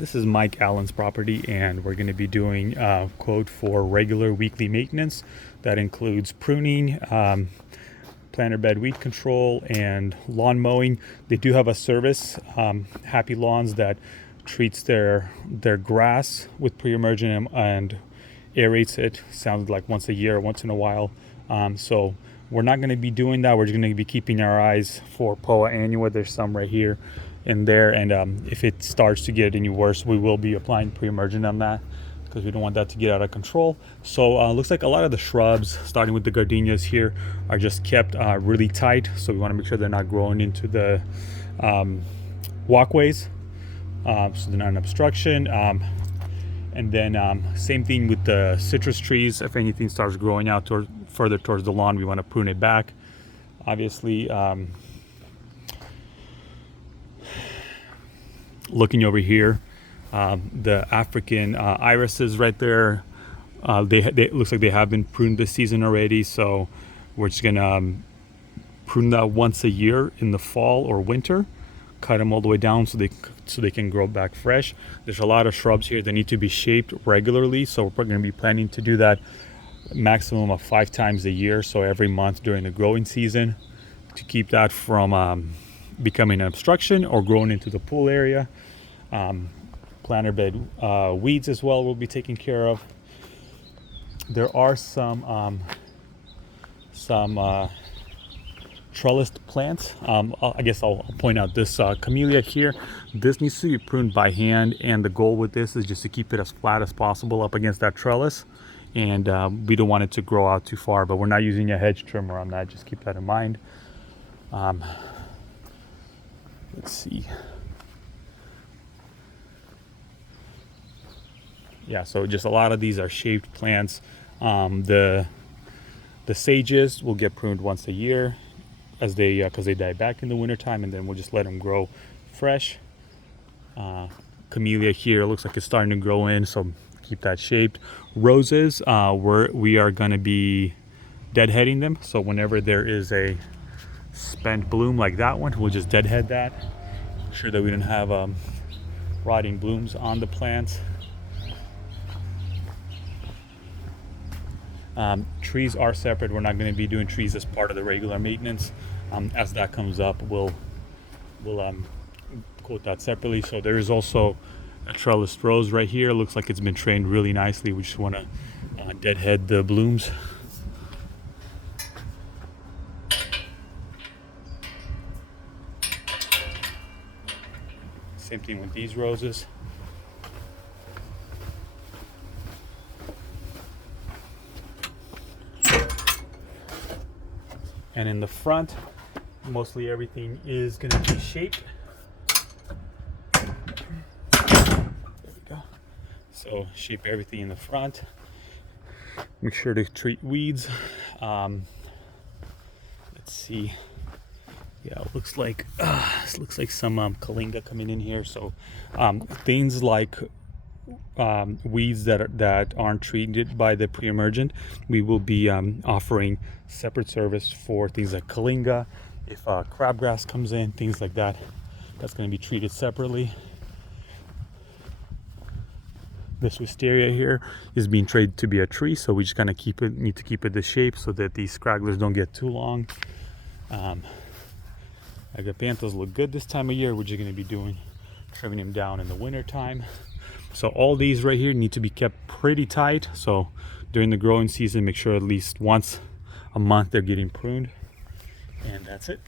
This is Mike Allen's property, and we're going to be doing a quote for regular weekly maintenance. That includes pruning, planter bed weed control, and lawn mowing. They do have a service, Happy Lawns, that treats their grass with pre-emergent and aerates it. Sounds like once a year, once in a while. So we're not going to be doing that. We're just going to be keeping our eyes for Poa annua. There's some right here and there, and if it starts to get any worse, we will be applying pre-emergent on that because we don't want that to get out of control. So looks like a lot of the shrubs, starting with the gardenias here, are just kept really tight, so we want to make sure they're not growing into the walkways, so they're not an obstruction. And then same thing with the citrus trees. If anything starts growing out further towards the lawn, we want to prune it back. Obviously, looking over here, the African irises right there, they looks like they have been pruned this season already, so we're just gonna prune that once a year in the fall or winter, cut them all the way down so they can grow back fresh. There's a lot of shrubs here that need to be shaped regularly, so we're going to be planning to do that maximum of 5 times a year, so every month during the growing season, to keep that from becoming an obstruction or growing into the pool area. Planter bed weeds as well will be taken care of. There are some trellised plants. I guess I'll point out this camellia here. This needs to be pruned by hand, and the goal with this is just to keep it as flat as possible up against that trellis, and we don't want it to grow out too far, but we're not using a hedge trimmer on that. Just keep that in mind. Let's see. Yeah, so just a lot of these are shaped plants. The sages will get pruned once a year as they because they die back in the wintertime, and then we'll just let them grow fresh. Camellia here looks like it's starting to grow in, so keep that shaped. Roses, we are going to be deadheading them, so whenever there is a spent bloom like that one, we'll just deadhead that. Make sure that we don't have rotting blooms on the plants. Trees are separate. We're not going to be doing trees as part of the regular maintenance. As that comes up, we'll quote that separately. So there is also a trellised rose right here. Looks like it's been trained really nicely. We just want to deadhead the blooms. Same thing with these roses. And in the front, mostly everything is going to be shaped. There we go. So shape everything in the front. Make sure to treat weeds. Let's see. Yeah, it looks like some kalinga coming in here. So things like weeds that aren't treated by the pre-emergent, we will be offering separate service for things like kalinga. If crabgrass comes in, things like that, that's going to be treated separately. This wisteria here is being trained to be a tree, so we just kind of need to keep it the shape so that these scragglers don't get too long. Agapanthus look good this time of year. We're just going to be trimming them down in the winter time. So all these right here need to be kept pretty tight. So during the growing season, make sure at least once a month they're getting pruned. And that's it.